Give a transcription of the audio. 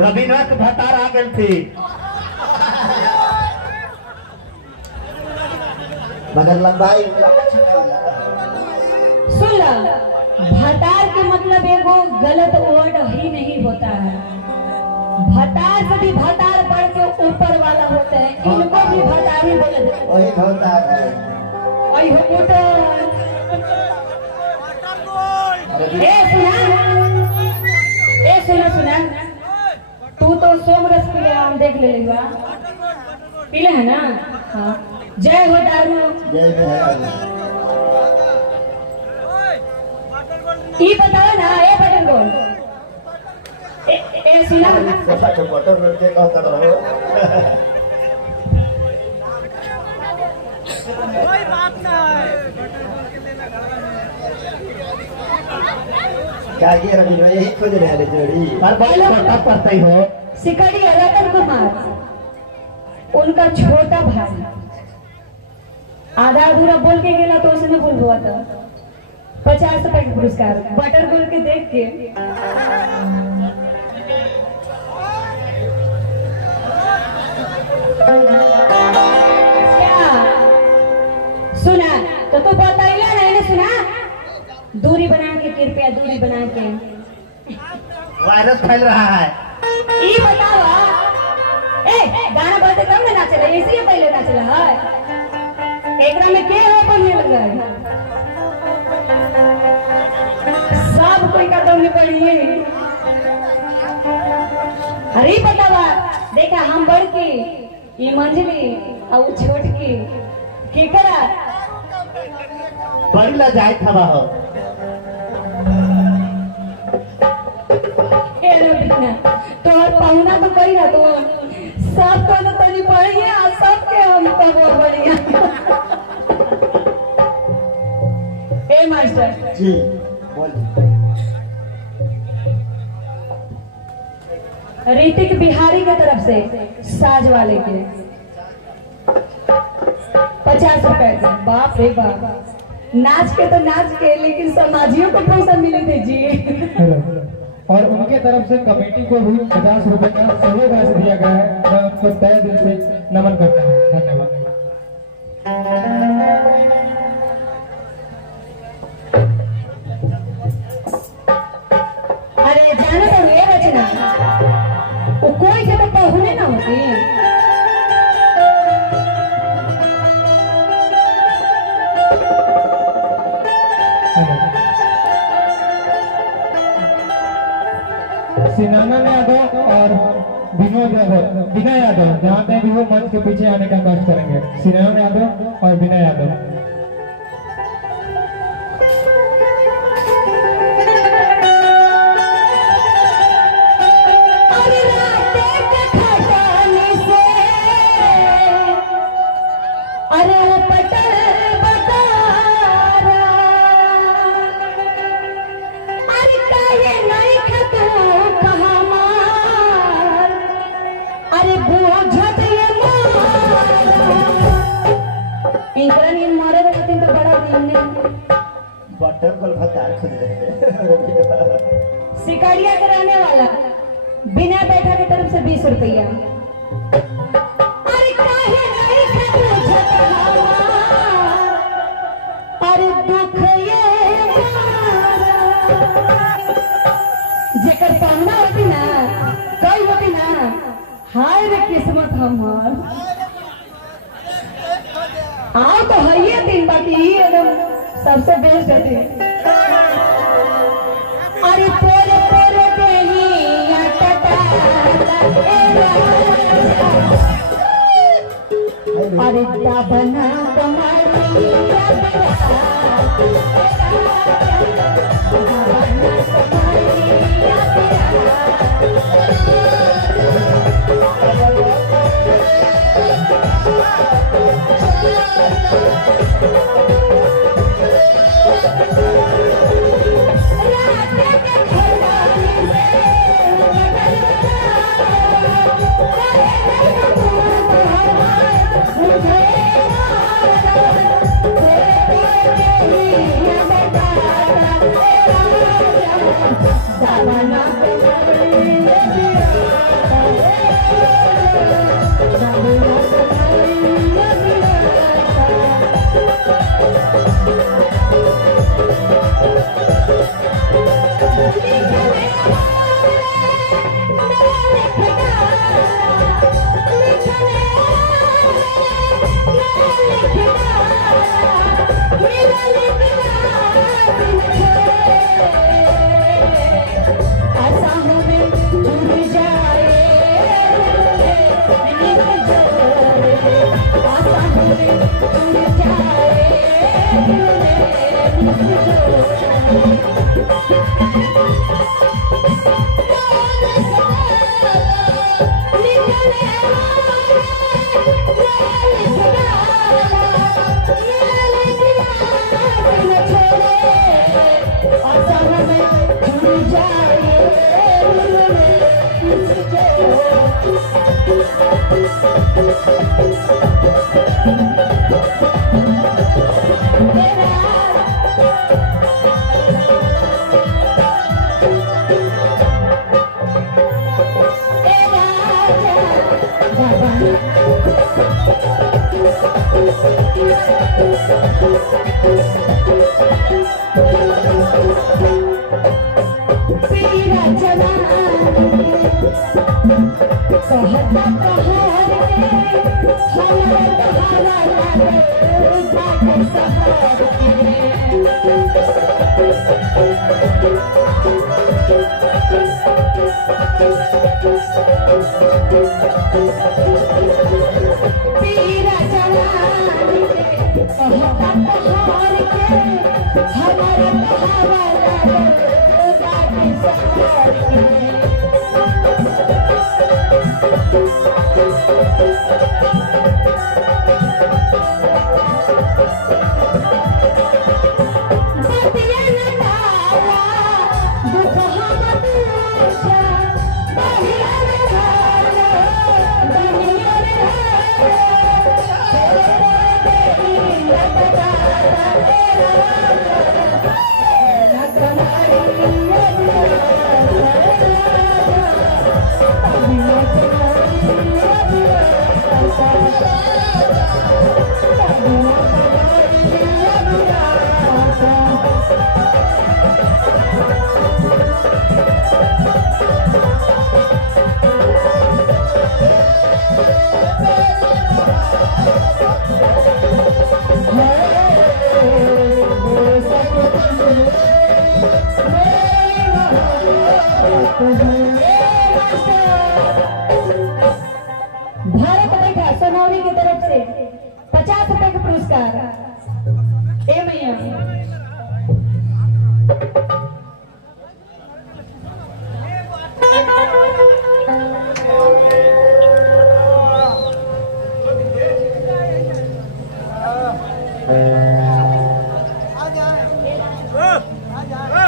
रविन्द्र के भतार आ गए थी मगर लंबाई सुन लो, भतार के मतलब एगो गलत वर्ड ही नहीं होता है। भतार से भी भतार पढ़ के ऊपर वाला होता है, इनको भी भतार ही बोला जाता है। वही होता है। वही हो सुना सुना, तू तो सोमरस पीले हम देख ले लेगा, पीले है ना? हाँ, जय हो दारू। ये बताओ ना, ए बटन गोल, ए सुना बटन गोल के कहता रहो। कोई बात नहीं, क्या ये रवि भाई यही खोज रहे हैं जोड़ी। और बोलो पड़ता ही हो। सिकड़ी रतन कुमार, उनका छोटा भाई आधा अधूरा बोल के गेला तो उसने बोल हुआ था 50 रुपए का पुरस्कार। बटर गोल के देख के क्या सुना तो तू बताइए ना, इन्हें सुना, दूरी बना के कृपया दूरी बना के, वायरस फैल रहा है। ये बताओ, गाना बजते कम ना नाचेला, इसलिए पहले नाचेला है। एकरा में के हो बढ़िया लगा है, सब कोई का दम में पड़िए। अरे बतावा, देखा हम बड़ की, ये मंझली और छोट की केकरा बड़ी ला जाए खबा हो। तो पहुना तो कही ना, तो सब को तो तनी बढ़िया, सबके हम तो बहुत बढ़िया। ए मास्टर जी बोलिए। ऋतिक बिहारी के तरफ से साज वाले के 50 रुपए के। बाप रे बाप, नाच के तो नाच के, लेकिन समाजियों को पैसा मिले थे जी। और उनके तरफ से कमेटी को भी 50 रुपए का सहयोग राशि दिया गया है। मैं उनको तहे दिल से नमन करता हूँ। धन्यवाद। अरे जाना तो ये रचना, वो कोई से तो पहुने ना होती। सिनाना यादव और विनोद यादव, विनय यादव, जहाँ पे भी वो मंच के पीछे आने का कष्ट करेंगे। सिनाना यादव और विनय यादव। बटर गोल भतार खोज रहे हैं। सिकड़िया कराने वाला बिना बैठा की तरफ से 20 रुपया। अरे काहे नहीं खतूझत हमार, अरे दुख ये जेकर पाहुना होती ना, कई होती ना, हाय रे किस्मत हमार। आओ तो है ये दिन, बाकी ये एकदम सबसे बेस्ट है। अरे पोरे पोरे देही अटटा, अरे दाबना कमाई मुझे भारत रेखा सोनौरी की तरफ से 50 रुपए का पुरस्कार। ए मैया आ जाए